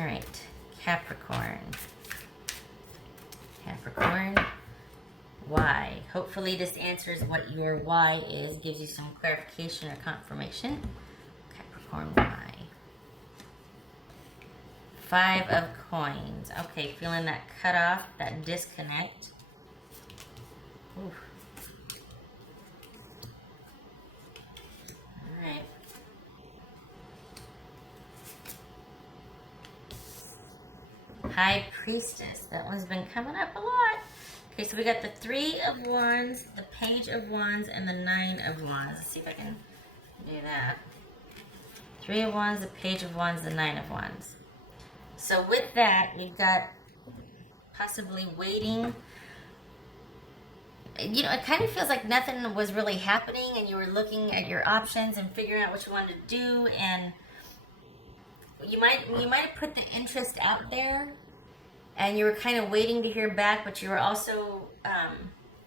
All right, Capricorn. Capricorn, why? Hopefully this answers what your why is, gives you some clarification or confirmation. Capricorn, why? 5 of coins. Okay, feeling that cutoff, that disconnect. Oof. All right. High Priestess. That one's been coming up a lot. Okay, so we got the 3 of Wands, the Page of Wands, and the 9 of Wands. Let's see if I can do that. 3 of Wands, the Page of Wands, the 9 of Wands. So with that, we've got possibly waiting. You know, it kind of feels like nothing was really happening, and you were looking at your options and figuring out what you wanted to do, and you might have put the interest out there, and you were kind of waiting to hear back, but you were also, I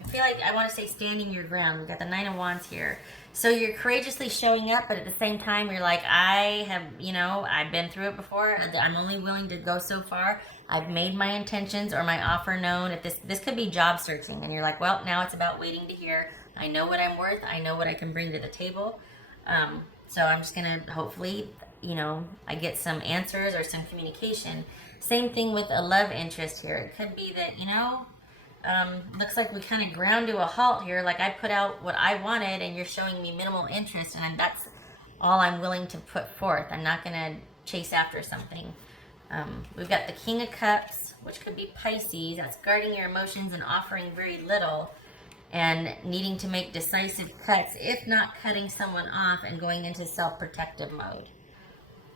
feel like, I want to say standing your ground. We've got the 9 of Wands here. So you're courageously showing up, but at the same time, you're like, I have, you know, I've been through it before. I'm only willing to go so far. I've made my intentions or my offer known. If this could be job searching, and you're like, well, now it's about waiting to hear. I know what I'm worth. I know what I can bring to the table. So I'm just going to hopefully, you know, I get some answers or some communication. Same thing with a love interest here. It could be that, you know, looks like we kind of ground to a halt here. Like I put out what I wanted and you're showing me minimal interest, and that's all I'm willing to put forth. I'm not going to chase after something. We've got the King of Cups, which could be Pisces. That's guarding your emotions and offering very little and needing to make decisive cuts, if not cutting someone off and going into self-protective mode.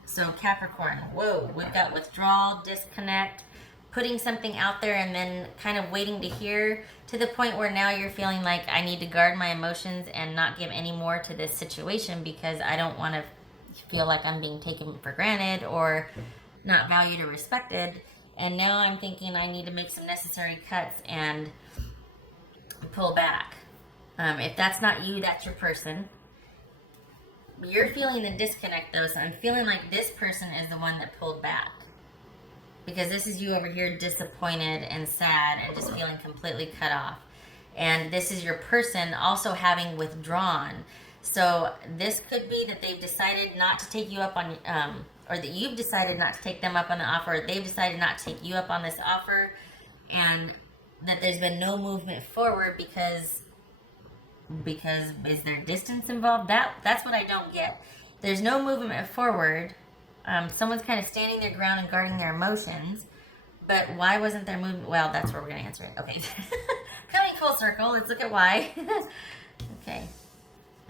So Capricorn, whoa, we've got withdrawal, disconnect, putting something out there and then kind of waiting to hear, to the point where now you're feeling like I need to guard my emotions and not give any more to this situation because I don't want to feel like I'm being taken for granted or not valued or respected. And now I'm thinking I need to make some necessary cuts and pull back. If that's not you, that's your person. You're feeling the disconnect though, so I'm feeling like this person is the one that pulled back. Because this is you over here disappointed and sad and just feeling completely cut off. And this is your person also having withdrawn. So this could be that they've decided not to take you up on, or that you've decided not to take them up on the offer, or they've decided not to take you up on this offer, and that there's been no movement forward because is there distance involved? That's what I don't get. There's no movement forward. Someone's kind of standing their ground and guarding their emotions, but why wasn't there movement? Well, that's where we're going to answer it. Okay. Coming full circle, let's look at why. Okay.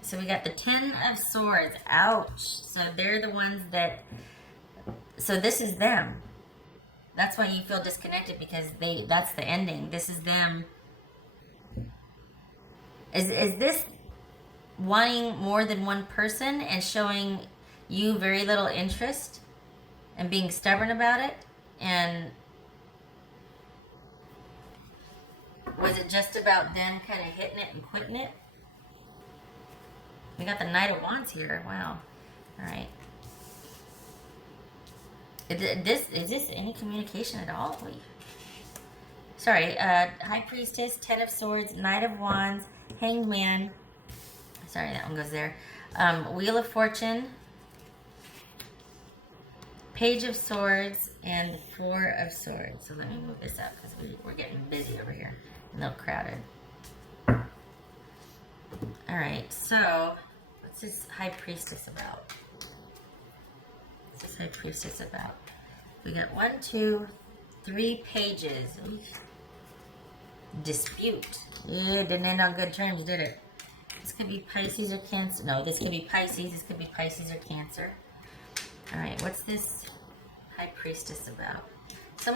So we got the 10 of Swords. Ouch. So they're the ones that, so this is them. That's why you feel disconnected, because that's the ending. This is them. Is this wanting more than one person and showing you very little interest and being stubborn about it? And was it just about them kind of hitting it and quitting it? We got the Knight of Wands here. Wow. All right. Is this any communication at all? Wait. Sorry. High Priestess, 10 of Swords, Knight of Wands, Hanged Man. Sorry, that one goes there. Wheel of Fortune, Page of Swords, and the 4 of Swords. So let me move this up because we're getting busy over here. A little crowded. Alright, so what's this High Priestess about? What's this High Priestess about? We got 1, 2, 3 pages. Oof. Dispute. Yeah, didn't end on good terms, did it? This could be Pisces or Cancer. No, this could be Pisces. This could be Pisces or Cancer. Alright, what's this High Priestess about? So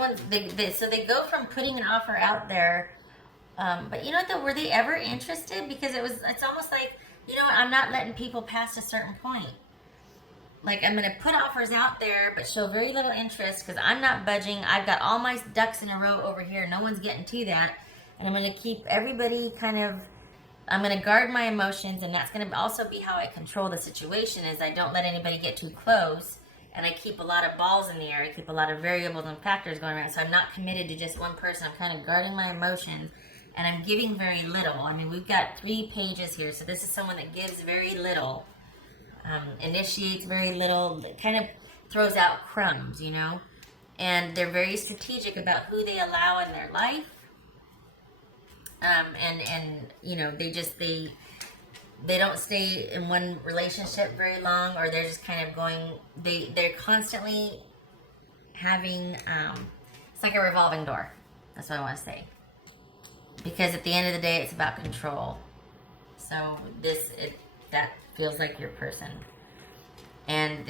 they go from putting an offer out there, but you know what though, were they ever interested? Because it's almost like, you know what, I'm not letting people past a certain point. Like, I'm going to put offers out there, but show very little interest because I'm not budging. I've got all my ducks in a row over here. No one's getting to that. And I'm going to keep everybody I'm going to guard my emotions, and that's going to also be how I control the situation, is I don't let anybody get too close and I keep a lot of balls in the air. I keep a lot of variables and factors going around. So I'm not committed to just one person. I'm kind of guarding my emotions, and I'm giving very little. I mean, we've got 3 pages here, so this is someone that gives very little, initiates very little, kind of throws out crumbs, you know? And they're very strategic about who they allow in their life. And you know, they don't stay in one relationship very long, or they're just kind of going, they're constantly having, it's like a revolving door. That's what I want to say. Because at the end of the day, it's about control. So that feels like your person. And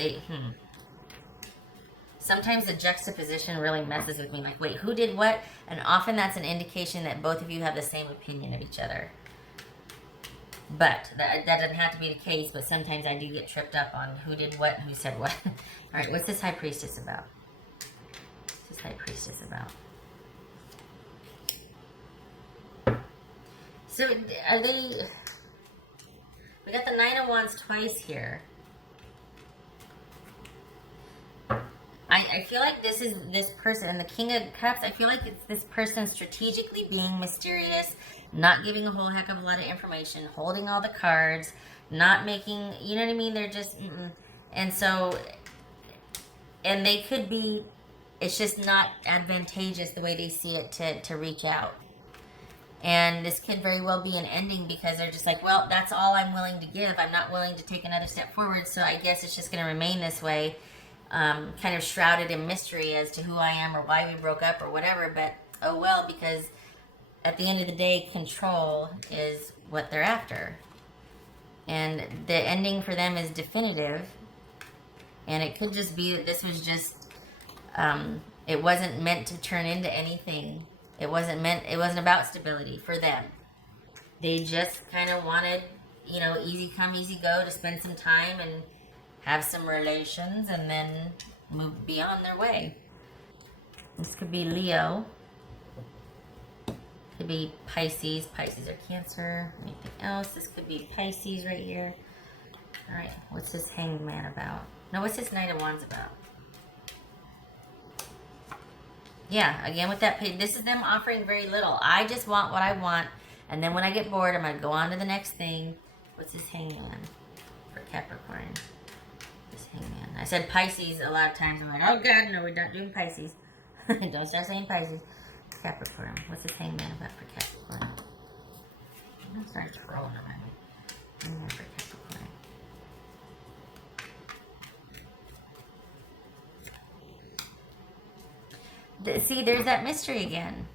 sometimes the juxtaposition really messes with me. Like, wait, who did what? And often that's an indication that both of you have the same opinion of each other. But that doesn't have to be the case, but sometimes I do get tripped up on who did what and who said what. All right, what's this High Priestess about? What's this High Priestess about? So, are they... We got the Nine of Wands twice here. I feel like this is this person, and the King of Cups, I feel like it's this person strategically being mysterious, not giving a whole heck of a lot of information, holding all the cards, not making, you know what I mean? They're just, and so, and they could be, it's just not advantageous the way they see it to reach out. And this could very well be an ending because they're just like, well, that's all I'm willing to give. I'm not willing to take another step forward, so I guess it's just going to remain this way. Kind of shrouded in mystery as to who I am or why we broke up or whatever, but oh well, because at the end of the day, control is what they're after. And the ending for them is definitive, and it could just be that this was just, it wasn't meant to turn into anything. It wasn't about stability for them. They just kind of wanted, you know, easy come, easy go, to spend some time and have some relations, and then be on their way. This could be Leo. Could be Pisces. Pisces or Cancer. Anything else? This could be Pisces right here. All right. What's this Hanged Man about? No, what's this Knight of Wands about? Yeah, again with that page, this is them offering very little. I just want what I want, and then when I get bored, I'm going to go on to the next thing. What's this Hanged Man for Capricorn? Hangman. I said Pisces a lot of times. I'm like, oh God, no, we're not doing Pisces. Don't start saying Pisces. Capricorn. What's this Hangman about for Capricorn? I'm going to start trolling them at me. Hangman for Capricorn. See, there's that mystery again.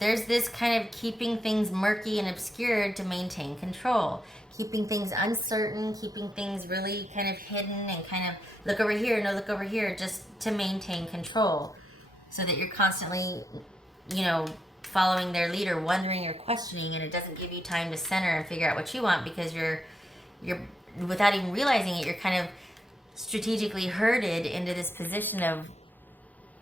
There's this kind of keeping things murky and obscured to maintain control. Keeping things uncertain, keeping things really kind of hidden and kind of look over here, no, look over here, just to maintain control. So that you're constantly, you know, following their leader, wondering or questioning, and it doesn't give you time to center and figure out what you want because you're without even realizing it, you're kind of strategically herded into this position of,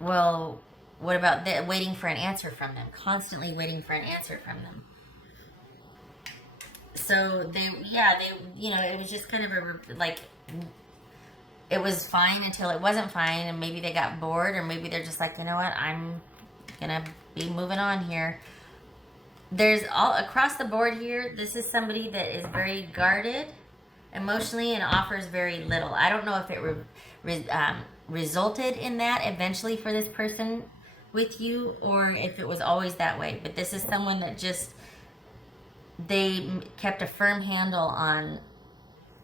well, what about that? Waiting for an answer from them, constantly waiting for an answer from them. So they, you know, it was just kind of it was fine until it wasn't fine, and maybe they got bored, or maybe they're just like, you know what, I'm gonna be moving on here. There's all across the board here. This is somebody that is very guarded emotionally and offers very little. I don't know if it resulted in that eventually for this person with you, or if it was always that way. But this is someone that just, they kept a firm handle on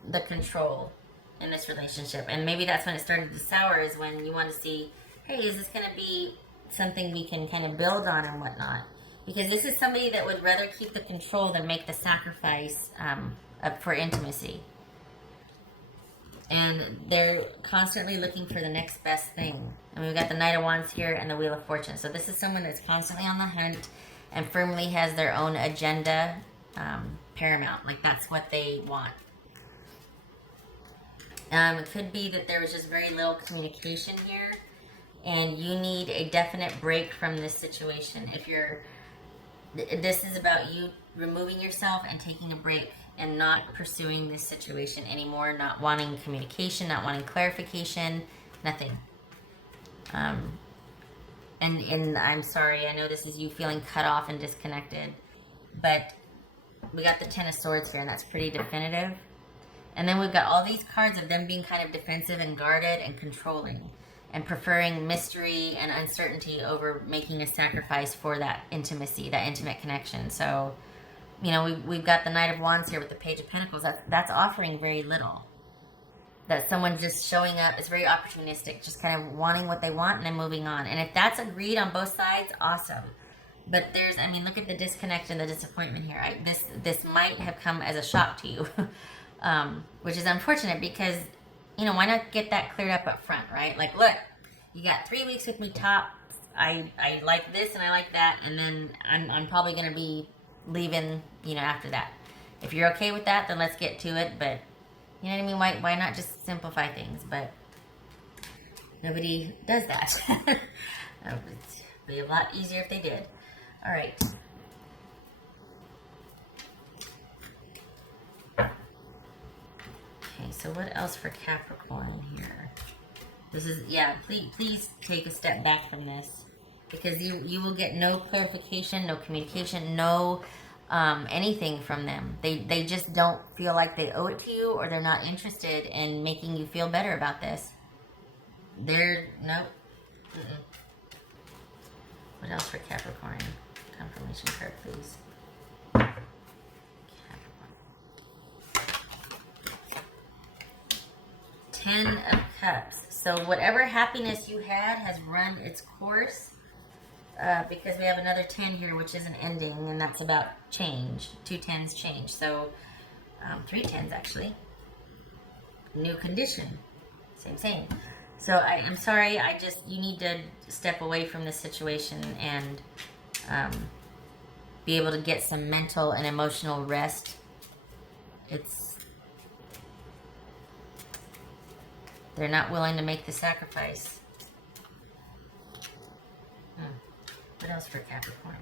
the control in this relationship. And maybe that's when it started to sour, is when you want to see, hey, is this going to be something we can kind of build on and whatnot? Because this is somebody that would rather keep the control than make the sacrifice for intimacy. And they're constantly looking for the next best thing. And we've got the Knight of Wands here and the Wheel of Fortune. So this is someone that's constantly on the hunt and firmly has their own agenda paramount. Like, that's what they want. It could be that there was just very little communication here, and you need a definite break from this situation. If you're, this is about you removing yourself and taking a break and not pursuing this situation anymore, not wanting communication, not wanting clarification, nothing. And I'm sorry, I know this is you feeling cut off and disconnected, but we got the Ten of Swords here, and that's pretty definitive. And then we've got all these cards of them being kind of defensive and guarded and controlling and preferring mystery and uncertainty over making a sacrifice for that intimacy, that intimate connection. So, you know, we've got the Knight of Wands here with the Page of Pentacles. That's offering very little. That someone's just showing up is very opportunistic, just kind of wanting what they want and then moving on. And if that's agreed on both sides, awesome. But there's, I mean, look at the disconnect and the disappointment here. This might have come as a shock to you, which is unfortunate because, you know, why not get that cleared up front, right? Like, look, you got 3 weeks with me top. I like this and I like that, and then I'm probably going to be leaving, you know, after that. If you're okay with that, then let's get to it. But you know what I mean? Why not just simplify things? But nobody does that. It'd be a lot easier if they did. All right. Okay, so what else for Capricorn here? This is, yeah, please take a step back from this, because you will get no clarification, no communication, no anything from them. They just don't feel like they owe it to you, or they're not interested in making you feel better about this. Nope. What else for Capricorn? Confirmation card, please. Capricorn. 10 of Cups. So whatever happiness you had has run its course, because we have another 10 here, which is an ending, and that's about change. 2 10s change. So 3 10s actually. New condition. Same. So I'm sorry. You need to step away from this situation and be able to get some mental and emotional rest. They're not willing to make the sacrifice. What else for Capricorn?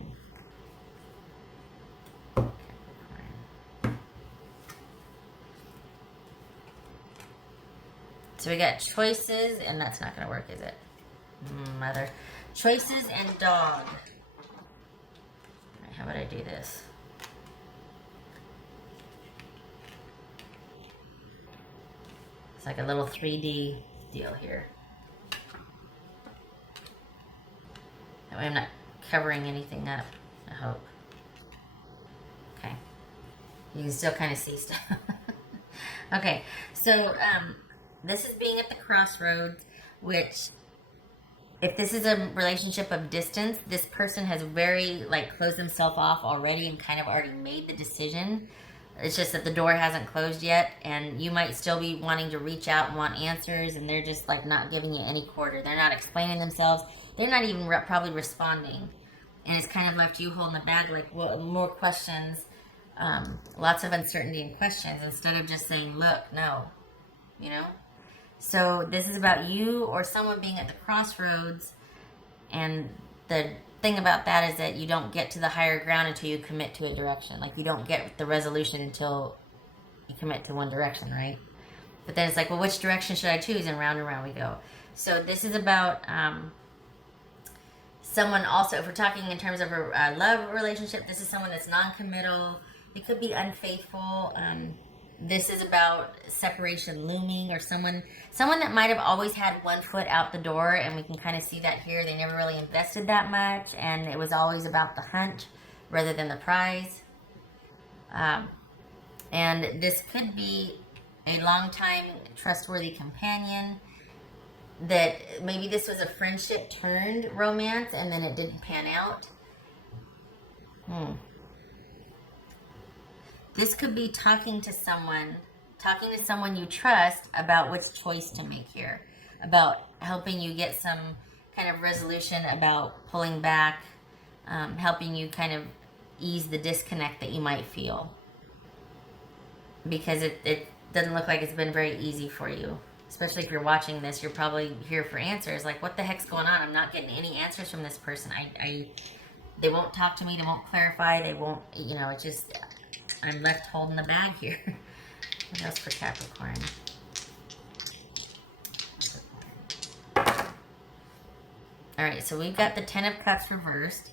So we got choices, and that's not going to work, is it? Mother. Choices and dog. All right, how about I do this? It's like a little 3D deal here. That way I'm not covering anything up, I hope. Okay. You can still kind of see stuff. Okay, so this is being at the crossroads, which, if this is a relationship of distance, this person has very, closed themselves off already and kind of already made the decision. It's just that the door hasn't closed yet, and you might still be wanting to reach out and want answers, and they're just, not giving you any quarter. They're not explaining themselves. They're not even probably responding. And it's kind of left you holding the bag, more questions, lots of uncertainty and questions, instead of just saying, look, no, you know? So this is about you or someone being at the crossroads, and the thing about that is that you don't get to the higher ground until you commit to a direction. You don't get the resolution until you commit to one direction, right? But then it's well, which direction should I choose? And round we go. So this is about someone also, if we're talking in terms of a love relationship, this is someone that's non-committal. It could be unfaithful. This is about separation looming, or someone that might have always had one foot out the door, and we can kind of see that here. They never really invested that much, and it was always about the hunt rather than the prize. And this could be a long-time trustworthy companion, that maybe this was a friendship turned romance, and then it didn't pan out. This could be talking to someone you trust about which choice to make here, about helping you get some kind of resolution about pulling back, helping you kind of ease the disconnect that you might feel. Because it doesn't look like it's been very easy for you. Especially if you're watching this, you're probably here for answers. What the heck's going on? I'm not getting any answers from this person. They won't talk to me. They won't clarify. They won't, it's just, I'm left holding the bag here. What else for Capricorn? All right, so we've got the Ten of Cups reversed.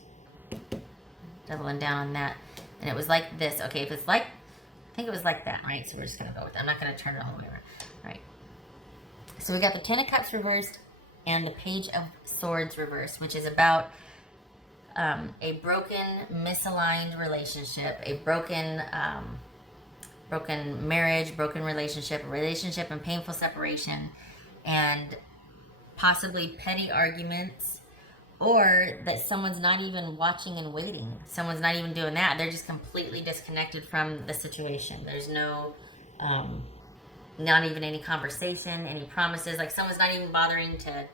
Doubling down on that. And it was like this. Okay, if it's like, I think it was like that, right? So we're just going to go with that. I'm not going to turn it all the way around. All right. So we got the Ten of Cups reversed and the Page of Swords reversed, which is about a broken, misaligned relationship, a broken marriage, broken relationship, a relationship and painful separation, and possibly petty arguments, or that someone's not even watching and waiting. Someone's not even doing that. They're just completely disconnected from the situation. There's no, not even any conversation, any promises. Like someone's not even bothering to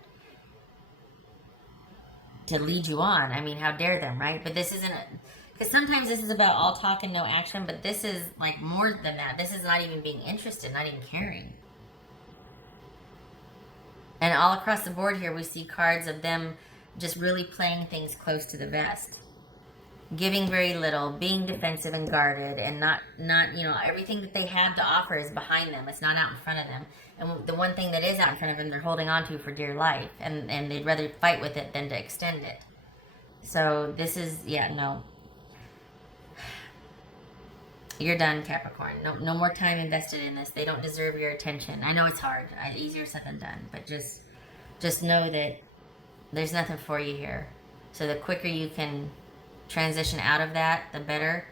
lead you on. I mean, how dare them, right? But this isn't, because sometimes this is about all talk and no action, but this is like more than that. This is not even being interested, not even caring. And all across the board here, we see cards of them just really playing things close to the vest. Giving very little, being defensive and guarded, and not, you know, everything that they have to offer is behind them. It's not out in front of them. And the one thing that is out in front of them, they're holding on to for dear life. And they'd rather fight with it than to extend it. So this is, yeah, no. You're done, Capricorn. No more time invested in this. They don't deserve your attention. I know it's hard. Easier said than done. But just know that there's nothing for you here. So the quicker you can transition out of that, the better.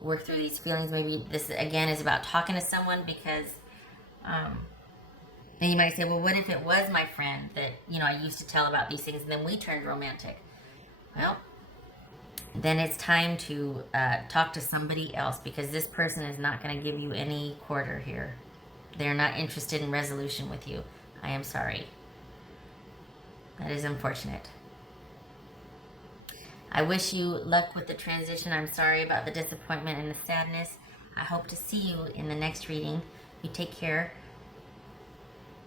Work through these feelings. Maybe this, again, is about talking to someone, because then you might say, well, what if it was my friend that, you know, I used to tell about these things and then we turned romantic? Well, then it's time to talk to somebody else, because this person is not going to give you any quarter here. They're not interested in resolution with you. I am sorry. That is unfortunate. I wish you luck with the transition. I'm sorry about the disappointment and the sadness. I hope to see you in the next reading. You take care.